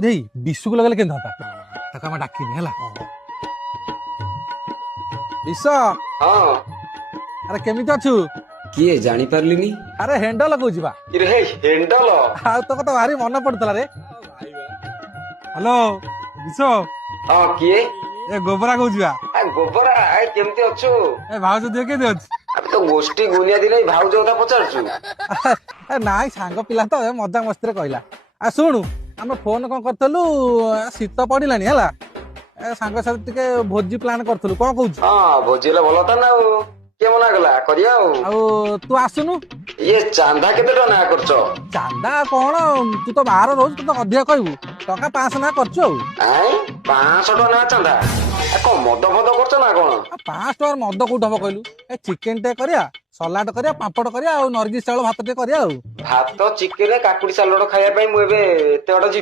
रे विश्व को लगले केन था ताका हम डाकिनी हला विश्व हाँ अरे केमिति अछु किए जानी पारलिनी अरे हैंडल को जिबा इरे हे हैंडल आ तो कत भारी मन पड़तला रे हेलो विश्व हाँ किए ए गोबरा को जिबा आ गोबरा आइ केमती अछु ए भाउज दियो के दियो अब तो गोष्ठी गुनिया दिले भाउज କଥା ପଚାରୁଛୁ ए नाइ सांग पिला तो ए मजाक मस्ती रे कहला आ सुनु हम फोन कोन करथलु शीत पड़िलानी हला ए सांग साथ टिके भोजी प्लान करथलु कोन कहू हाँ भोजिले ଭଲ था ना के मना गला करिया आ तू आसुनु ये चांदा केते टका ना करछ चांदा कोन तू तो बाहर रोज तू तो अधिक कहबू टका 500 ना करछु आइ 500 टका ना चांदा आ को मद फद करछ ना कोन 5 टका मद कोठ हबो कहलु ए चिकन टे करिया सलाड करिया पापड़ करिया आ नरगिस चावल भात टे करिया भात चिकेन काकुड़ी सालड खाଇବା ପାଇଁ ମୁଁ ଏବେ ଏତେ ବାଟ